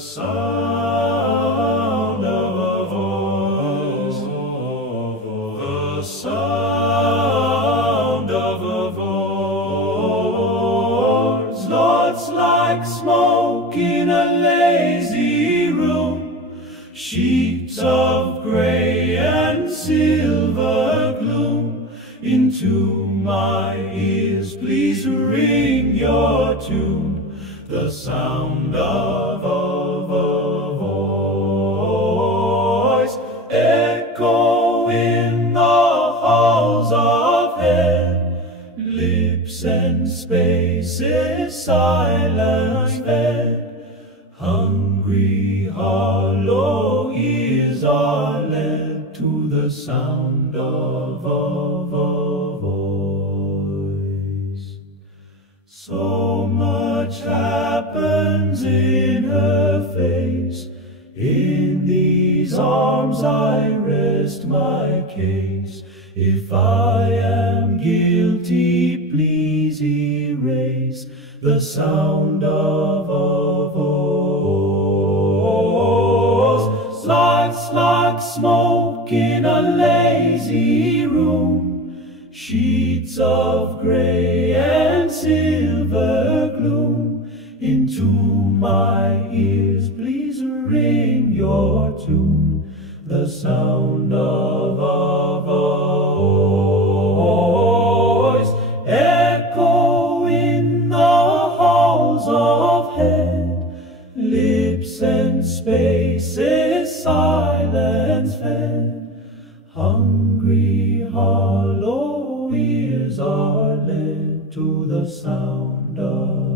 sound of a voice, the sound of a voice. Lord, it's like smoke in a lazy room, sheets of gray and silver gloom. Into my ears, please ring your tune, the sound of a voice, echo in the halls of heaven, lips and spaces silence fed. Hungry, hollow ears are led to the sound of a voice. So much happens in her face. In these arms I rest my case. If I am guilty, please erase the sound of a voice. Lights like smoke in a lazy room, sheets of gray and silver gloom. Into my ears, please ring your tune, the sound of a voice, echo in the halls of heaven, lips and spaces silence fed. Hungry, hollow ears are led to the sound of